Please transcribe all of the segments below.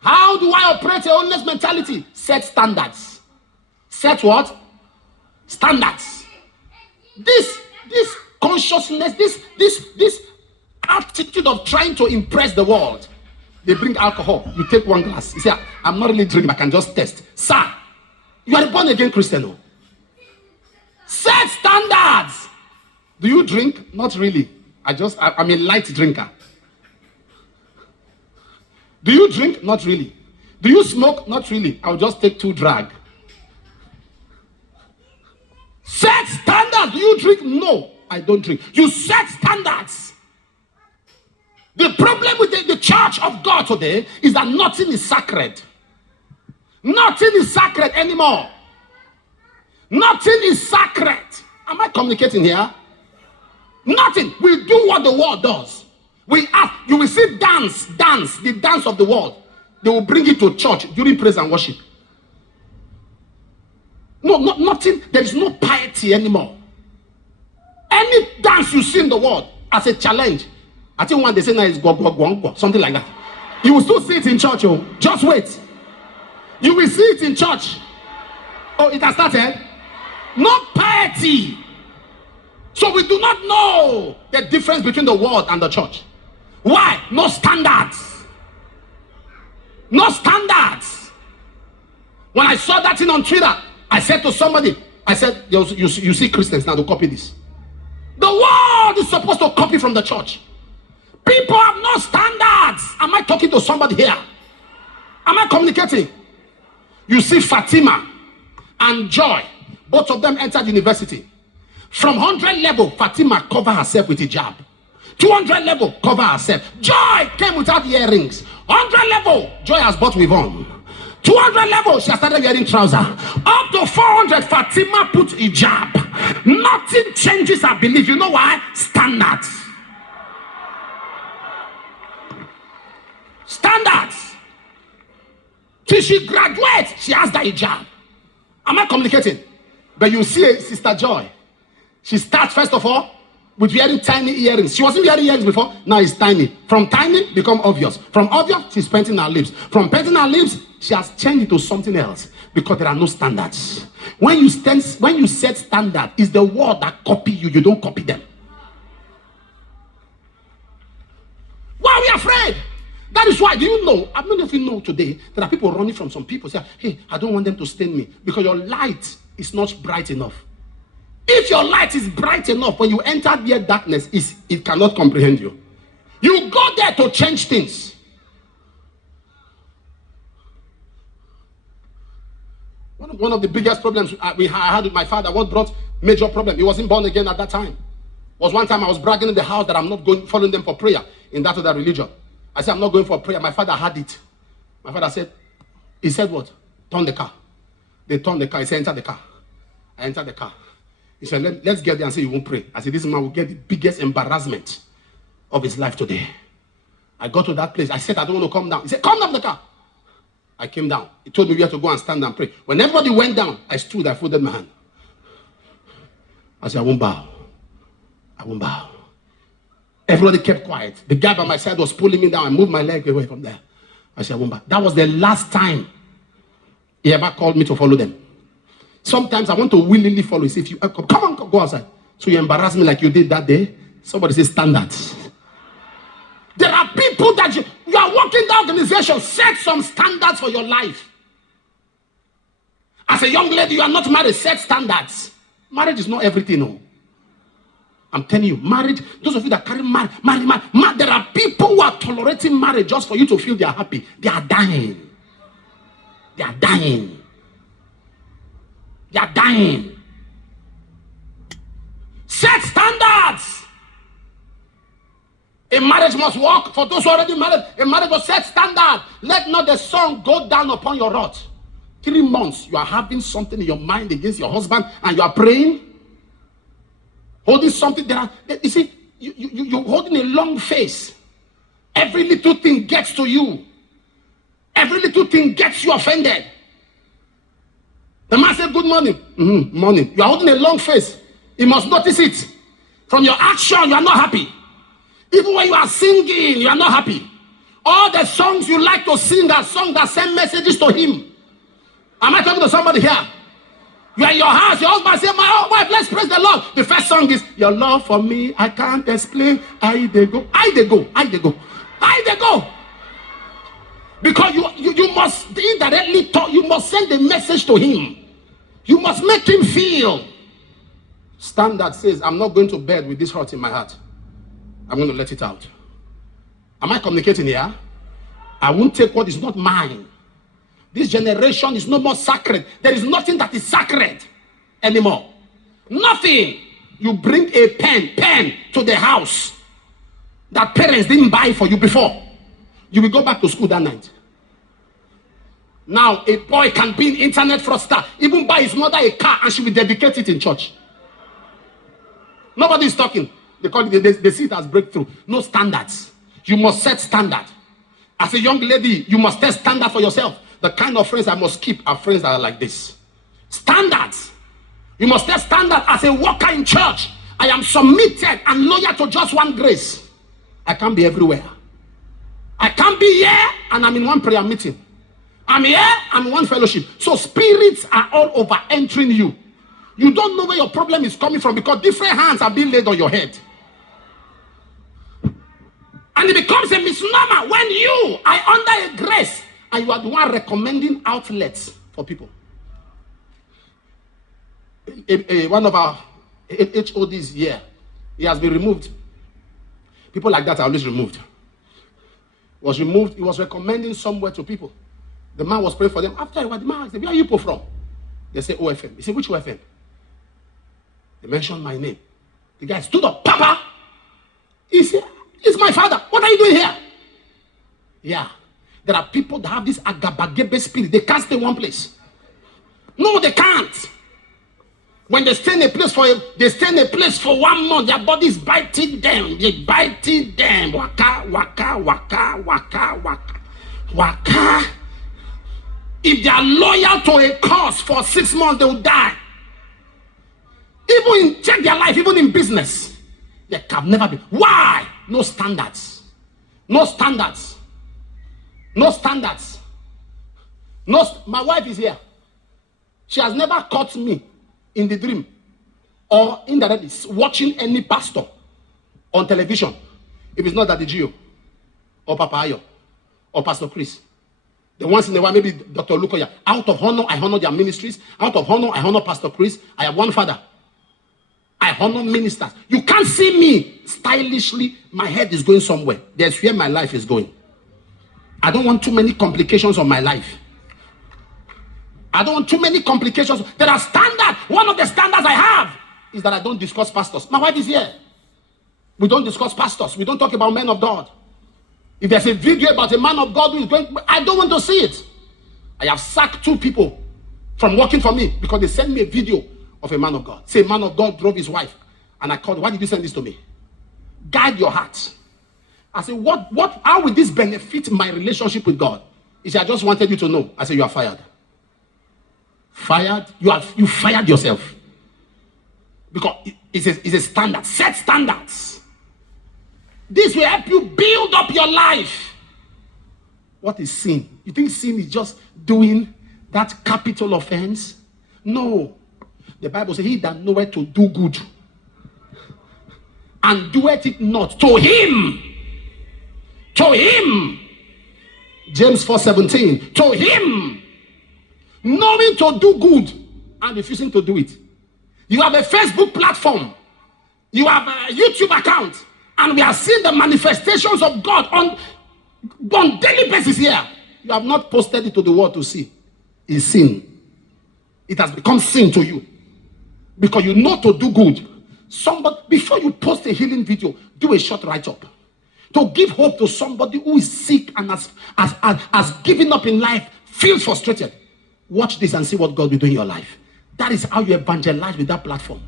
How do I operate a holiness mentality? Set standards. Set what? Standards. This consciousness, this attitude of trying to impress the world. They bring alcohol. You take one glass. You say, I'm not really drinking, I can just test. Sir, you are a born again Christian. No? Set standards. Do you drink? Not really. I'm a light drinker. Do you drink? Not really. Do you smoke? Not really. I'll just take 2 drag. Set standards. Do you drink? No, I don't drink. You set standards. The problem with the church of God today is that nothing is sacred. Nothing is sacred anymore. Nothing is sacred. Am I communicating here? Nothing. We do what the world does. You will see the dance of the world. They will bring it to church during praise and worship. Nothing. There is no piety anymore. Any dance you see in the world as a challenge, I think one they say now is go, something like that. You will still see it in church. Oh, just wait. You will see it in church. Oh, it has started. No piety. So we do not know the difference between the world and the church. Why? No standards. No standards. When I saw that thing on Twitter, I said to somebody, I said, you see Christians now to copy this. The world is supposed to copy from the church. People have no standards. Am I talking to somebody here? Am I communicating? You see Fatima and Joy, both of them entered university. From 100 level, Fatima covered herself with hijab. 200 level, cover herself. Joy came without earrings. 100 level, Joy has bought with on. 200 level, she has started wearing trousers. Up to 400, Fatima put hijab. Nothing changes her belief. You know why? Standards. Standards. Till she graduates, she has the hijab. Am I communicating? But you see Sister Joy. She starts first of all with wearing tiny earrings. She wasn't wearing earrings before. Now it's tiny. From tiny, become obvious. From obvious, she's painting her lips. From painting her lips, she has changed into something else because there are no standards. When you set standard, it's the world that copy you. You don't copy them. Why are we afraid? That is why, do you know, I don't know if you know today, there are people running from some people say, hey, I don't want them to stain me because your light is not bright enough. If your light is bright enough, when you enter their darkness, it cannot comprehend you. You go there to change things. One of the biggest problems I had with my father, what brought major problem, he wasn't born again at that time, was one time I was bragging in the house that I'm not following them for prayer in that other religion. I said, I'm not going for prayer. My father had it. My father said, he said what? Turn the car. They turned the car. He said, enter the car. I entered the car. He said, let's get there and say you won't pray. I said, this man will get the biggest embarrassment of his life today. I got to that place. I said, I don't want to come down. He said, come down the car. I came down. He told me we have to go and stand and pray. When everybody went down, I stood, I folded my hand. I said, I won't bow. I won't bow. Everybody kept quiet. The guy by my side was pulling me down. I moved my leg away from there. I said, I won't bow. That was the last time he ever called me to follow them. Sometimes I want to willingly follow. He said, if you come on, go outside. So you embarrass me like you did that day. Somebody says standards. There are people that you are working the organization. Set some standards for your life. As a young lady, you are not married. Set standards. Marriage is not everything. No. I'm telling you, marriage, those of you that carry marriage, there are people who are tolerating marriage just for you to feel they are happy. They are dying. They are dying. They are dying. Set standards. A marriage must work. For those who are already married, a marriage must set standard. Let not the sun go down upon your wrath. 3 months, you are having something in your mind against your husband and you are praying. Holding something there. You see, you're holding a long face. Every little thing gets to you. Every little thing gets you offended. The man said, good morning. Morning. You are holding a long face. You must notice it. From your action, you are not happy. Even when you are singing, you are not happy. All the songs you like to sing are songs that send messages to him. Am I talking to somebody here? You're in your house, your husband say, my wife, let's praise the Lord. The first song is, your love for me, I can't explain. I they go. Because you must indirectly talk, you must send a message to him. You must make him feel. Standard says, I'm not going to bed with this hurt in my heart. I'm going to let it out. Am I communicating here? I won't take what is not mine. This generation is no more sacred. There is nothing that is sacred anymore. Nothing. You bring a pen to the house that parents didn't buy for you before. You will go back to school that night. Now, a boy can be an internet fraudster, even buy his mother a car, and she will dedicate it in church. Nobody is talking because they see it as breakthrough. No standards. You must set standard. As a young lady, you must set standard for yourself. The kind of friends I must keep are friends that are like this. Standards. You must set standard as a worker in church. I am submitted and loyal to just one grace. I can't be everywhere. I can't be here and I'm in one prayer meeting. I'm here, I'm in one fellowship. So spirits are all over entering you. You don't know where your problem is coming from because different hands are being laid on your head. And it becomes a misnomer when you are under a grace and you are the one recommending outlets for people. One of our HODs here, he has been removed. People like that are always removed. Was removed, he was recommending somewhere to people. The man was praying for them. After a while, the man asked them, where are you people from? They say, OFM. He said, which OFM? They mentioned my name. The guy stood up, Papa. He said, it's my father. What are you doing here? Yeah. There are people that have this agabagebe spirit. They can't stay in one place. No, they can't. When they stay in a place for 1 month, their body is biting them. They biting them. Waka, waka, waka, waka, waka, waka. If they are loyal to a cause for 6 months, they will die. Check their life, even in business. They can never be. Why? No standards. No standards. No standards. My wife is here. She has never caught me in the dream or indirectly watching any pastor on television if it's not Daddy Gio or Papa Ayo or Pastor Chris. The once in a while, maybe Dr. Lukoya. Out of honor, I honor their ministries. Out of honor, I honor Pastor Chris. I have one father. I honor ministers. You can't see me stylishly. My head is going somewhere. That's where my life is going. I don't want too many complications on my life. I don't want too many complications. There are standards. One of the standards I have is that I don't discuss pastors. My wife is here. We don't discuss pastors. We don't talk about men of God. If there's a video about a man of God who is going, I don't want to see it. I have sacked 2 people from working for me because they sent me a video of a man of God. Say, a man of God drove his wife. And I called, why did you send this to me? Guide your heart. I said, how will this benefit my relationship with God? He said, I just wanted you to know. I said, you are fired. Fired? You fired yourself. Because it's a standard. Set standards. This will help you build up your life. What is sin? You think sin is just doing that capital offense? No. The Bible says, he that knoweth to do good and doeth it not, to him. James 4:17. To him. Knowing to do good and refusing to do it. You have a Facebook platform. You have a YouTube account. And we are seeing the manifestations of God on daily basis here. You have not posted it to the world to see. It's sin. It has become sin to you. Because you know to do good. Before you post a healing video, do a short write-up. To give hope to somebody who is sick and has given up in life, feels frustrated. Watch this and see what God will do in your life. That is how you evangelize with that platform.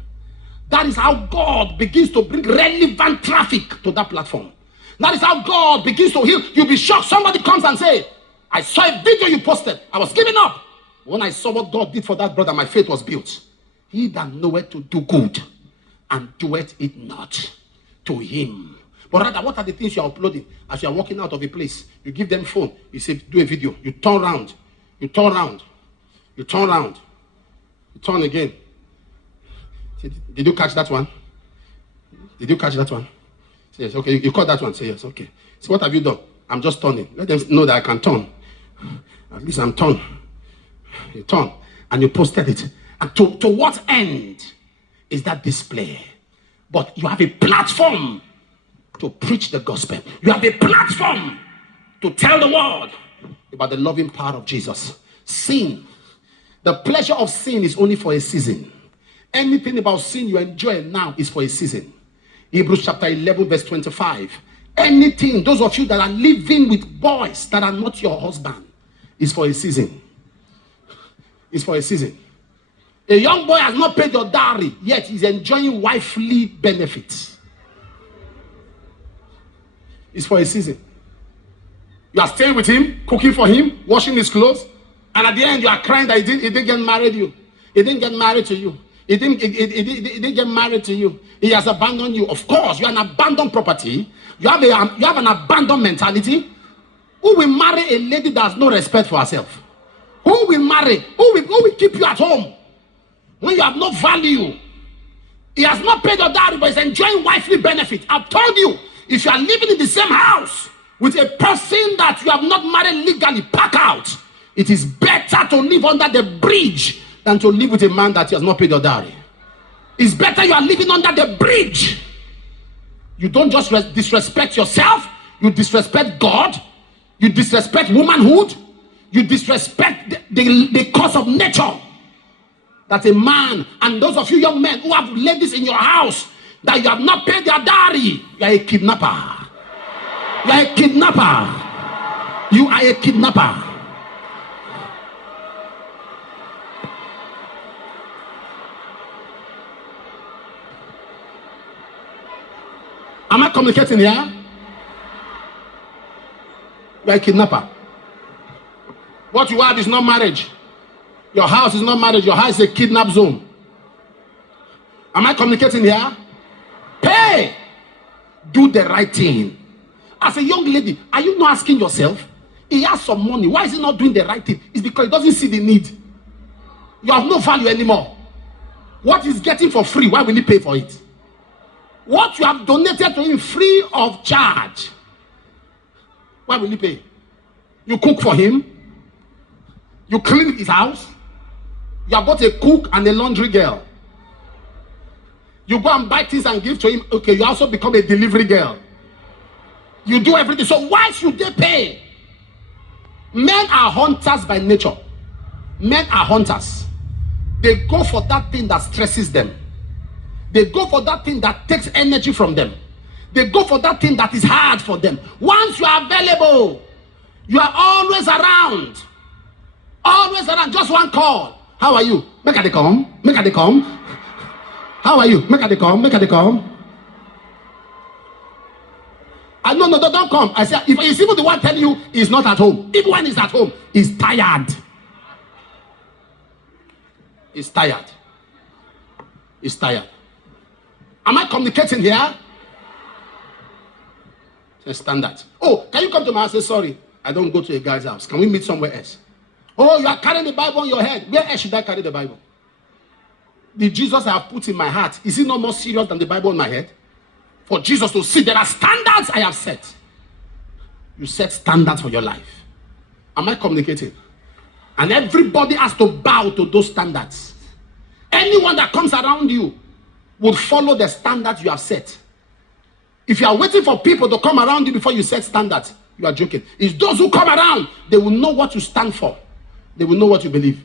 That is how God begins to bring relevant traffic to that platform. That is how God begins to heal. You'll be shocked. Somebody comes and says, I saw a video you posted. I was giving up. When I saw what God did for that brother, my faith was built. He that knoweth to do good and doeth it not, to him. But rather, what are the things you are uploading as you are walking out of a place? You give them phone. You say, do a video. You turn around. You turn around. You turn around. You turn again. Did you catch that one? Did you catch that one? Say yes. Okay. You caught that one. Say yes. Okay. So what have you done? I'm just turning. Let them know that I can turn. At least I'm turned. You turn and you posted it. And to what end is that display? But you have a platform to preach the gospel. You have a platform to tell the world about the loving power of Jesus. Sin. The pleasure of sin is only for a season. Anything about sin you enjoy now is for a season. Hebrews chapter 11 verse 25. Anything, those of you that are living with boys that are not your husband, is for a season. It's for a season. A young boy has not paid your dowry, yet he's enjoying wifely benefits. It's for a season. You are staying with him, cooking for him, washing his clothes, and at the end you are crying that he didn't get married to you. He didn't get married to you. He didn't get married to you. He has abandoned you. Of course, you are an abandoned property. You have an abandoned mentality. Who will marry a lady that has no respect for herself? Who will marry? Who will keep you at home when you have no value? He has not paid your dowry, but he's enjoying wifely benefit. I've told you, if you are living in the same house with a person that you have not married legally, pack out. It is better to live under the bridge than to live with a man that has not paid your dowry. It's better you are living under the bridge. You don't just disrespect yourself, you disrespect God, you disrespect womanhood, you disrespect the cause of nature. That a man, and those of you young men who have ladies in your house that you have not paid their dowry, you are a kidnapper. You are a kidnapper. You are a kidnapper. Am I communicating here? You are a kidnapper. What you have is not marriage. Your house is not marriage. Your house is a kidnap zone. Am I communicating here? Pay. Do the right thing. As a young lady, are you not asking yourself, he has some money, why is he not doing the right thing? It's because he doesn't see the need. You have no value anymore. What he's getting for free, why will he pay for it? What you have donated to him free of charge, why will he pay? You cook for him. You clean his house. You have got a cook and a laundry girl. You go and buy things and give to him. Okay, you also become a delivery girl. You do everything. So why should they pay? Men are hunters by nature. Men are hunters. They go for that thing that stresses them. They go for that thing that takes energy from them. They go for that thing that is hard for them. Once you are available, you are always around. Always around. Just one call. How are you? Make a come. Make a come. How are you? Make a come. Make a come. No, don't come. I said, if it's even the one telling you he's not at home. Even when he's at home, he's tired. He's tired. He's tired. Am I communicating here? Say standard. Oh, can you come to my house and say, sorry, I don't go to a guy's house. Can we meet somewhere else? Oh, you are carrying the Bible on your head. Where else should I carry the Bible? The Jesus I have put in my heart, is he not more serious than the Bible on my head? For Jesus to see, there are standards I have set. You set standards for your life. Am I communicating? And everybody has to bow to those standards. Anyone that comes around you would follow the standards you have set. If you are waiting for people to come around you before you set standards, you are joking. It's those who come around, they will know what you stand for. They will know what you believe.